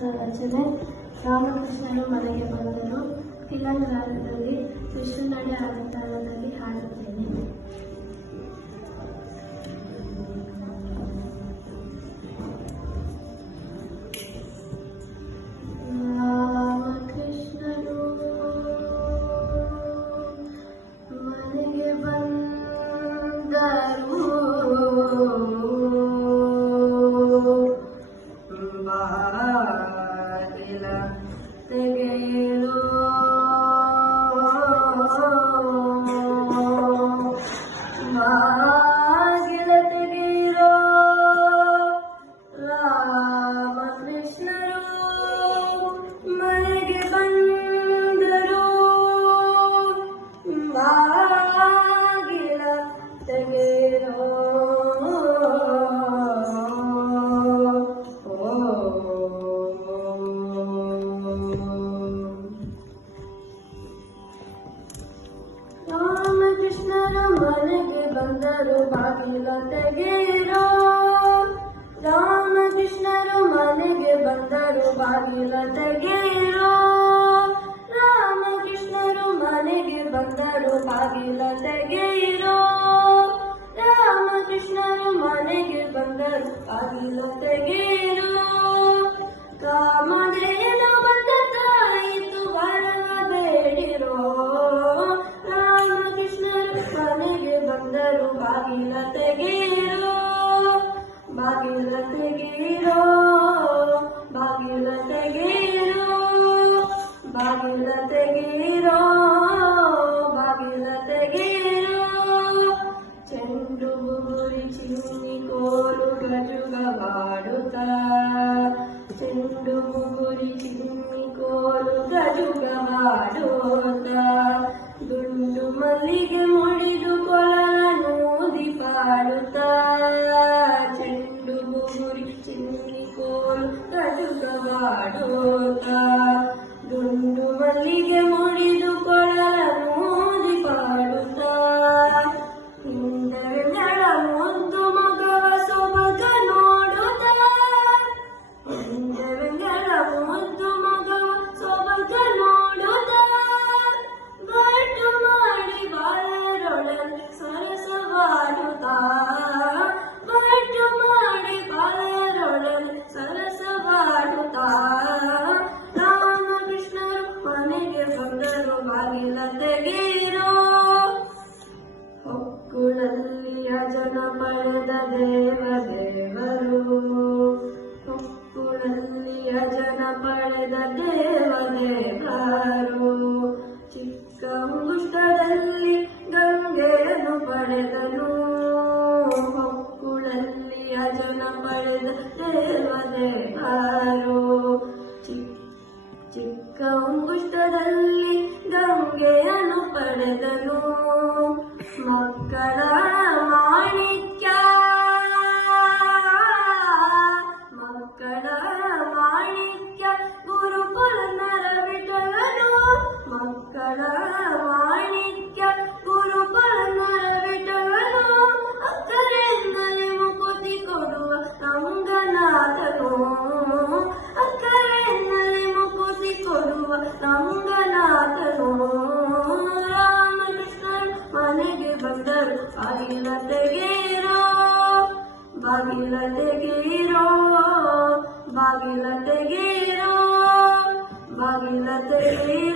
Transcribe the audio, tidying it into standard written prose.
ಉಪನ್ಯಾಸದ ರಚನೆ ರಾಮಕೃಷ್ಣರು ಮನೆಗೆ ಬಂದರು. ಕಿಲನ್ ರಾಗದಲ್ಲಿ ವಿಷ್ಣುನಡೆ ಆದಿತಾಳದಲ್ಲಿ ಹಾಡುತ್ತೇನೆ. ರಾಮಕೃಷ್ಣರು ಮನೆಗೆ ಬಂದರು. ಬಾಗಿಲ ತೆಗೆಯಲು ಬಾಗಿಲ ತೆಗೆಯಿರೋ ರಾಮಕೃಷ್ಣರು ಮನೆಗೆ ಬಂದರು. ಬಾಗಿಲ ತೆಗೆಯಿರೋ ರಾಮಕೃಷ್ಣರು ಮನೆಗೆ ಬಂದರು. ಬಾಗಿಲ ತೆಗೆಯಿರೋ ರಾಮಕೃಷ್ಣರು ಮನೆಗೆ ಬಂದರು. ಬಾಗಿಲ ತೆಗೆಯಿರೋ ರಾಮಕೃಷ್ಣರು ಮನೆಗೆ ಬಂದರು. ಬಾಗಿಲ ತೆಗೆಯಿರೋ ರಾಮಕೃಷ್ಣರು ಮನೆಗೆ ಬಂದರು. ಬಾಗಿಲ ತೆಗೆಯಿರೋ ಕಾಮಧೇನು ಬಂದ ತಾಯಿತು ಬರಬೇಡಿರೋ. ರಾಮಕೃಷ್ಣರು ಮನೆಗೆ ಬಂದರು. ಬಾಗಿಲ ತೆಗೆಯಿರೋ ಬಾಗಿಲ ತೆಗೆಯಿರೋ ಬಾಗಿಲ ತೆಗೆಯಿರೋ ಬಾಗಿಲ ತೆಗೆಯಿರೋ ಬಾಗಿಲ ತೆಗೆಯಿರೋ. ಚೆಂಡು ಬುಗುರಿ ಚಿನ್ನಿ ಕೋಲು ಗಜುಗವಾಡುತ್ತ ಚೆಂಡು ಬುಗುರಿ ಚಿನ್ನಿ ಕೋಲು ಗಜುಗವಾಡುತ್ತ ದುಂಡು ಮಲ್ಲಿಗೆ ಮುಡಿದು ಕೊಳಲನೂದಿ ಪಾಡುತ್ತ ಚೆಂಡು ಬುಗುರಿ ಚಿನ್ನಿ ಕೋಲು ಗಜುಗವಾಡುತ್ತ ದುಂಡು ಮಲ್ಲಿಗೆ ಮುಡಿದು ಕೊಳಲನೂದಿ ಪಾಡುತ್ತ ಹಿಂದೆಗಳ ಮುದ್ದು ಮಗವ ಸೊಬಗ ನೋಡುತ್ತ ಹಿಂದೆಗಳ ಮುದ್ದು ಮಗವ ಸೊಬಗ ನೋಡುತ್ತ ಗಟ್ಟು ಮಾಡಿ ಬಾಳರೊಳಗೆ ಸರಸವಾಡುತ್ತ ಗಟ್ಟು ಮಾಡಿ ಬಾಳರೊಳಗೆ ಸರಸವಾಡುತ್ತ ರಾಮಕೃಷ್ಣರು ಮನೆಗೆ ಬಂದರು. ಬಾಗಿಲ ತೆಗೆಯಿರೋ ಹೊಕ್ಕುಳಲ್ಲಿ ಅಜನ ಪಡೆದ ದೇವರು ಹೊಕ್ಕುಳಲ್ಲಿ ಅಜನ ಪಡೆದ ದೇವರು ಚಿಕ್ಕ ಮುಷ್ಟದಲ್ಲಿ ಗಂಗೆಯನ್ನು ಪಡೆದನು. ಹೊಕ್ಕುಳಲ್ಲಿ ಅಜನ ಪಡೆದ ದೇವರು ಚಿಕ್ಕ ಅಂಗುಷ್ಟದಲ್ಲಿ ಗಂಗೆಯನ್ನು ಪಡೆದನು. ಮಕ್ಕಳ ಮಾಣಿಕ್ಯ ಮಕ್ಕಳ ಮಾಣಿಕ್ಯ ಗುರುಕುಲ ನರವಿಠಲನು. ಮಕ್ಕಳ ಮಾಣಿಕ್ಯ ಗುರುಕುಲ ನರವಿಠಲನು. ಅಕ್ಕರೆಂದರೆ ಮುಕುತಿ ಕೊಡುವ ರಂಗನಾಥನು. ಅಕ್ಕರೆಂದರೆ ಮುಕುತಿ ಕೊಡುವ ರಂಗನಾಥನು. ರಾಮಕೃಷ್ಣರು ಮನೆಗೆ ಬಂದರು. ಬಾಗಿಲ ತೆಗೆಯಿರೋ ಬಾಗಿಲ ತೆಗೆಯಿರೋ ಬಾಗಿಲ ತೆಗೆಯಿರೋ ಬಾಗಿಲ ತೆಗೆಯಿರೋ